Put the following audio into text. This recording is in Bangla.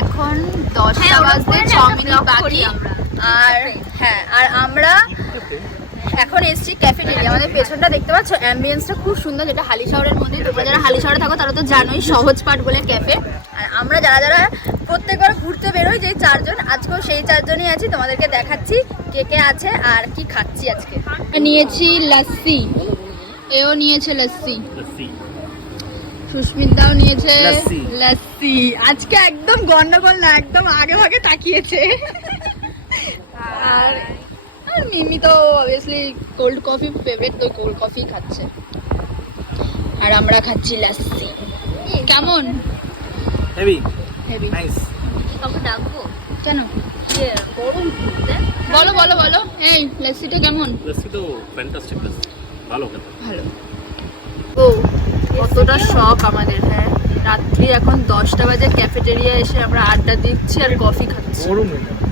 এখন 10টা বাজতে 6 মিনিট বাকি। আর হ্যাঁ, আর আমরা এখন এসছি ক্যাফেটেরিয়া। আমাদের পেছনটা দেখতে পাচ্ছ, অ্যাম্বিয়েন্সটা খুব সুন্দর, যেটা হালিশহরের মধ্যে। তোমরা যারা হালিশহরে থাকো তারা তো জানোই, সহজ পাঠ বলে ক্যাফে। আর আমরা যারা যারা প্রত্যেকবার ঘুরতে বেরোই, যে 4 জন, আজকেও সেই 4 জনই আছি। তোমাদেরকে দেখাচ্ছি কে কে আছে আর কি খাচ্ছি আজকে। নিয়েছি লস্যি, এও নিয়েছে লস্যি, সুস্মিতাও নিয়েছে লস্যি। আজকে একদম গন্ডগোল না, একদম আগে ভাগে তাকিয়েছে। আর মিমি তো অবভিয়াসলি কোল্ড কফি ফেভারিট, তো কোল্ড কফি খাচ্ছে। আর আমরা খাচ্ছি লস্যি। কেমন? Heavy heavy. নাইস। কাউকে ডাকবো? কেন? গরম বলো বলো বলো। এই লস্যিটা কেমন? লস্যি তো ফ্যান্টাস্টিক লস্যি, ভালো খেতে। ভালো। ও কতটা শখ আমাদের। হ্যাঁ, রাত্রি এখন 10টা বাজে, ক্যাফেটেরিয়া এসে আমরা আড্ডা দিচ্ছি আর কফি খাচ্ছি। গরম হয়ে যাবে।